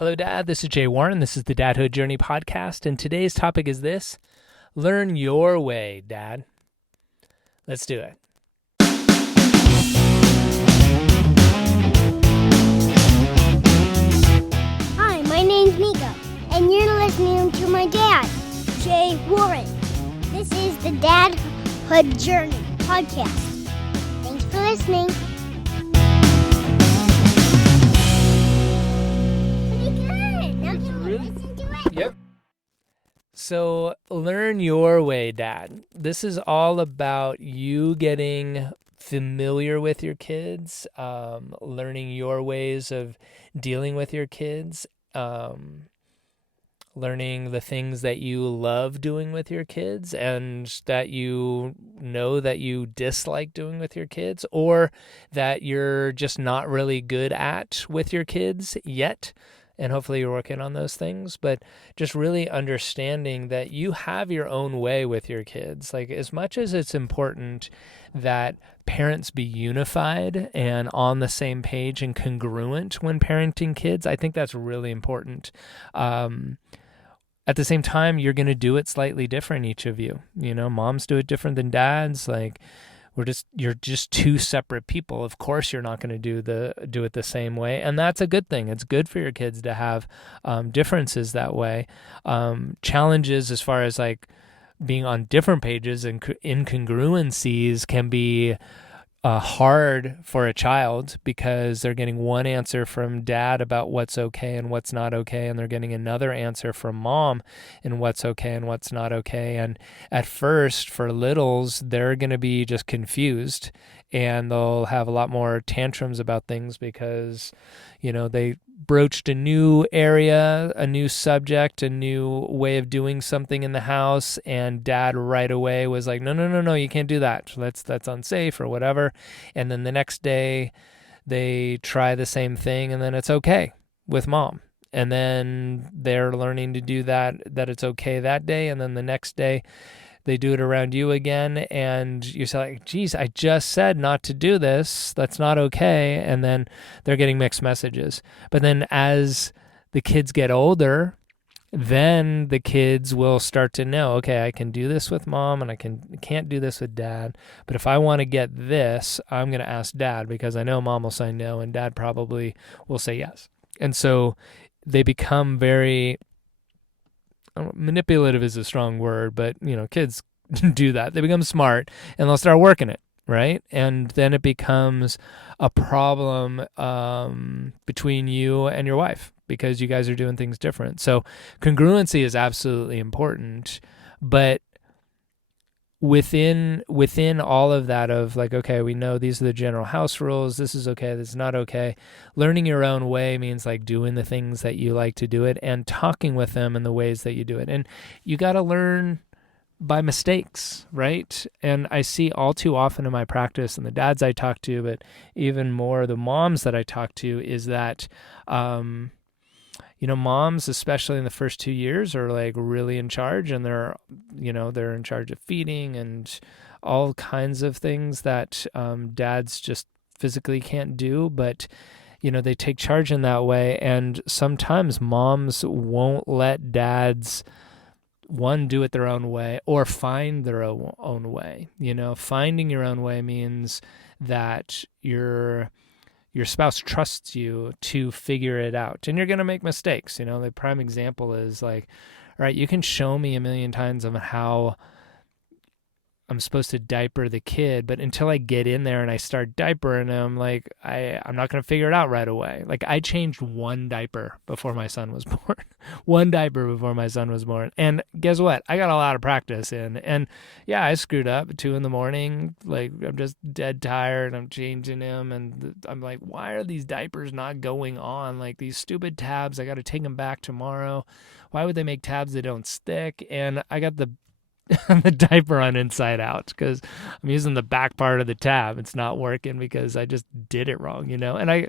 Hello, Dad. This is Jay Warren. This is the Dadhood Journey podcast, and today's topic is this: learn your way, Dad. Let's do it. Hi, my name's Nico, and you're listening to my dad, Jay Warren. This is the Dadhood Journey podcast. Thanks for listening. Pretty good. Now can we listen to it? Yep. So, learn your way, Dad. This is all about you getting familiar with your kids, learning your ways of dealing with your kids, learning the things that you love doing with your kids and that you know that you dislike doing with your kids, or that you're just not really good at with your kids yet. And hopefully you're working on those things, but just really understanding that you have your own way with your kids. Like, as much as it's important that parents be unified and on the same page and congruent when parenting kids, I think that's really important. At the same time, you're going to do it slightly different, each of you. You know, moms do it different than dads. Like, you're just two separate people. Of course, you're not going to do it the same way, and that's a good thing. It's good for your kids to have differences that way. Challenges as far as like being on different pages and incongruencies can be hard for a child, because they're getting one answer from dad about what's okay and what's not okay, and they're getting another answer from mom in what's okay and what's not okay. And at first, for littles, they're going to be just confused, and they'll have a lot more tantrums about things because, you know, they broached a new area, a new subject, a new way of doing something in the house, and dad right away was like, no, you can't do that. That's unsafe or whatever. And then the next day they try the same thing, and then it's okay with mom. And then they're learning to do that it's okay that day. And then the next day they do it around you again, and you say, like, geez, I just said not to do this. That's not okay. And then they're getting mixed messages. But then as the kids get older, then the kids will start to know, okay, I can do this with mom and I can't do this with dad. But if I want to get this, I'm going to ask dad, because I know mom will say no and dad probably will say yes. And so they become very manipulative is a strong word, but, you know, kids do that. They become smart and they'll start working it, right? And then it becomes a problem between you and your wife, because you guys are doing things different. So congruency is absolutely important, but within all of that, of like, okay, we know these are the general house rules, this is okay, this is not okay. Learning your own way means like doing the things that you like to do it and talking with them in the ways that you do it. And you got to learn by mistakes, right? And I see all too often in my practice, and the dads I talk to, but even more the moms that I talk to, is that moms, especially in the first 2 years, are like really in charge, and they're in charge of feeding and all kinds of things that dads just physically can't do. But, they take charge in that way. And sometimes moms won't let dads, one, do it their own way or find their own way. Finding your own way means that your spouse trusts you to figure it out, and you're going to make mistakes. The prime example is like, all right, you can show me a million times of how I'm supposed to diaper the kid, but until I get in there and I start diapering him, like I'm not going to figure it out right away. Like, I changed one diaper before my son was born. One diaper before my son was born. And guess what? I got a lot of practice in. And yeah, I screwed up at 2 a.m. Like, I'm just dead tired. I'm changing him. And I'm like, why are these diapers not going on? Like, these stupid tabs, I got to take them back tomorrow. Why would they make tabs that don't stick? And I got the diaper on inside out because I'm using the back part of the tab. It's not working because I just did it wrong, And I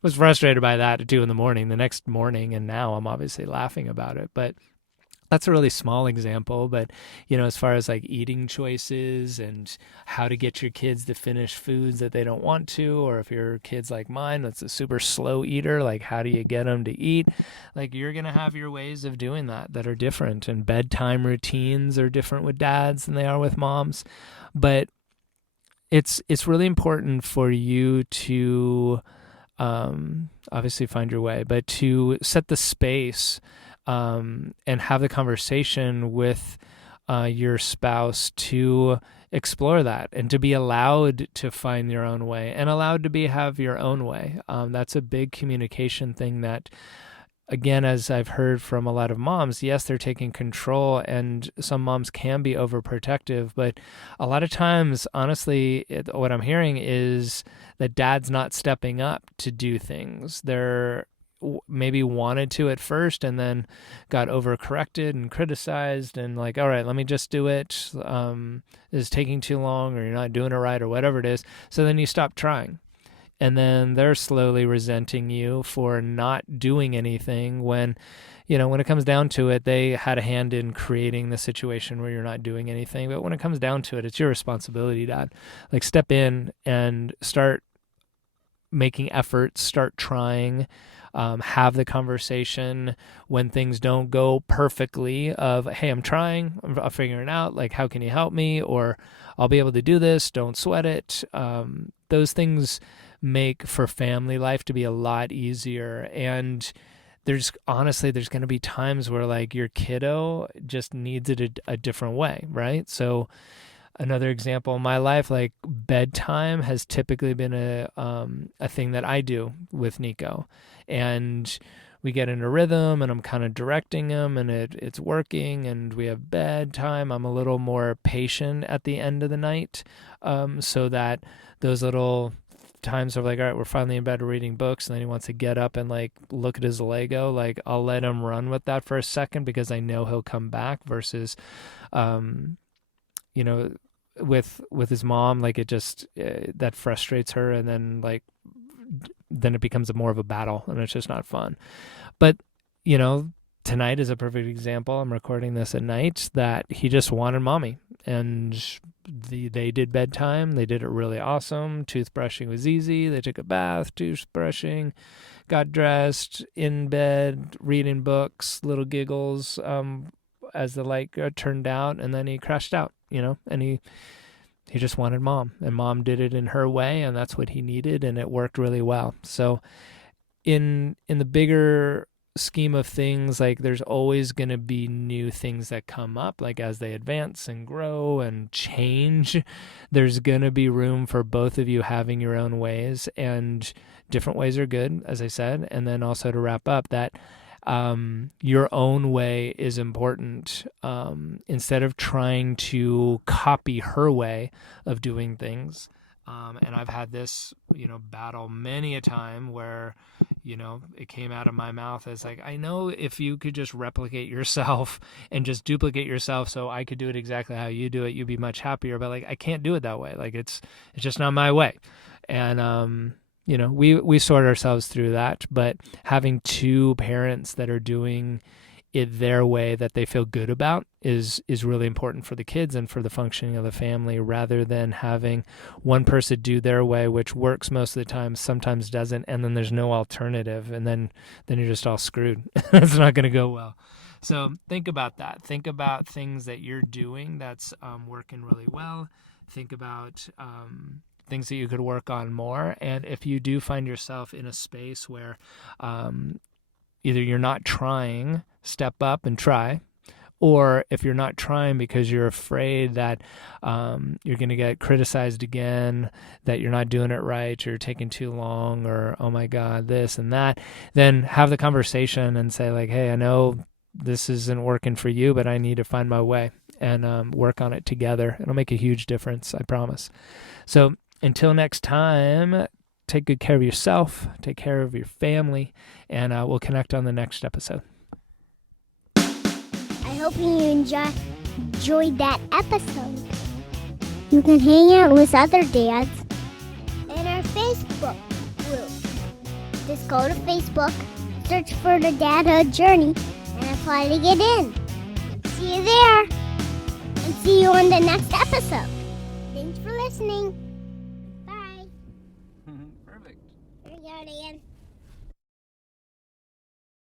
was frustrated by that at 2 a.m. the next morning, and now I'm obviously laughing about it. But That's a really small example, but as far as like eating choices and how to get your kids to finish foods that they don't want to, or if your kid's like mine, that's a super slow eater, like how do you get them to eat? Like you're going to have your ways of doing that are different, and bedtime routines are different with dads than they are with moms. But it's really important for you to obviously find your way, but to set the space and have the conversation with your spouse to explore that and to be allowed to find your own way and allowed to have your own way. That's a big communication thing that, again, as I've heard from a lot of moms, yes, they're taking control, and some moms can be overprotective, but a lot of times, honestly, what I'm hearing is that dad's not stepping up to do things. They're maybe wanted to at first and then got overcorrected and criticized and like, all right, let me just do it. It's taking too long, or you're not doing it right, or whatever it is. So then you stop trying. And then they're slowly resenting you for not doing anything when it comes down to it, they had a hand in creating the situation where you're not doing anything. But when it comes down to it, it's your responsibility, Dad. Like, step in and start making efforts, start trying, have the conversation when things don't go perfectly of, hey, I'm trying, I'm figuring it out. Like, how can you help me? Or I'll be able to do this. Don't sweat it. Those things make for family life to be a lot easier. And there's going to be times where like your kiddo just needs it a different way, right? So another example in my life, like bedtime has typically been a thing that I do with Nico, and we get in a rhythm and I'm kind of directing him and it's working, and we have bedtime. I'm a little more patient at the end of the night, so that those little times are like, all right, we're finally in bed reading books, and then he wants to get up and like look at his Lego. Like, I'll let him run with that for a second because I know he'll come back, versus with his mom, like it just that frustrates her, and then it becomes more of a battle, and it's just not fun. But tonight is a perfect example. I'm recording this at night, that he just wanted mommy, and they did bedtime. They did it really awesome. Toothbrushing was easy. They took a bath, toothbrushing, got dressed, in bed, reading books, little giggles as the light turned out, and then he crashed out, and he just wanted mom, and mom did it in her way, and that's what he needed, and it worked really well. So in the bigger scheme of things, like there's always going to be new things that come up, like as they advance and grow and change, there's going to be room for both of you having your own ways, and different ways are good, as I said. And then also, to wrap up, that your own way is important. Instead of trying to copy her way of doing things. And I've had this, battle many a time where, it came out of my mouth as like, I know if you could just replicate yourself and just duplicate yourself so I could do it exactly how you do it, you'd be much happier. But like, I can't do it that way. Like, it's just not my way. And, we sort ourselves through that, but having two parents that are doing it their way that they feel good about is really important for the kids and for the functioning of the family, rather than having one person do their way, which works most of the time, sometimes doesn't, and then there's no alternative, and then you're just all screwed. It's not going to go well. So think about that. Think about things that you're doing that's working really well. Think about things that you could work on more. And if you do find yourself in a space where either you're not trying, step up and try, or if you're not trying because you're afraid that you're going to get criticized again, that you're not doing it right, you're taking too long, or, oh my God, this and that, then have the conversation and say like, hey, I know this isn't working for you, but I need to find my way, and work on it together. It'll make a huge difference, I promise. So until next time, take good care of yourself, take care of your family, and we'll connect on the next episode. I hope you enjoyed that episode. You can hang out with other dads in our Facebook group. Just go to Facebook, search for the Dadhood Journey, and apply to get in. see you there. And see you on the next episode. Thanks for listening. Bye. Perfect. Here we go, Dan.